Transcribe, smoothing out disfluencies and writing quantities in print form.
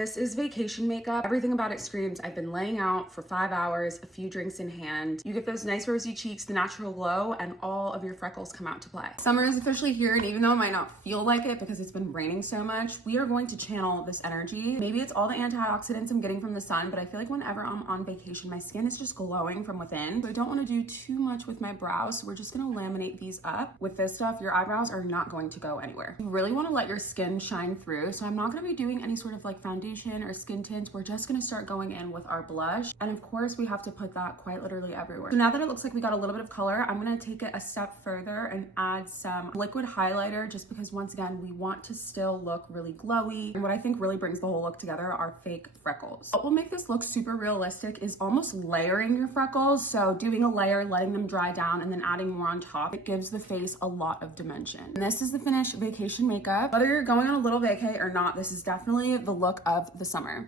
This is vacation makeup. Everything about it screams, I've been laying out for 5 hours, a few drinks in hand. You get those nice rosy cheeks, the natural glow, and all of your freckles come out to play. Summer is officially here, and even though it might not feel like it because it's been raining so much, we are going to channel this energy. Maybe it's all the antioxidants I'm getting from the sun, but I feel like whenever I'm on vacation, my skin is just glowing from within. So I don't want to do too much with my brows, so we're just gonna laminate these up. With this stuff, your eyebrows are not going to go anywhere. You really want to let your skin shine through, so I'm not going to be doing any sort of like foundation or skin tints. We're just gonna start going in with our blush, and of course we have to put that quite literally everywhere. So now that it looks like we got a little bit of color, I'm gonna take it a step further and add some liquid highlighter, just because once again we want to still look really glowy. And what I think really brings the whole look together are fake freckles. What will make this look super realistic is almost layering your freckles. So doing a layer, letting them dry down, and then adding more on top. It gives the face a lot of dimension. And this is the finished vacation makeup. Whether you're going on a little vacay or not, this is definitely the look of the summer.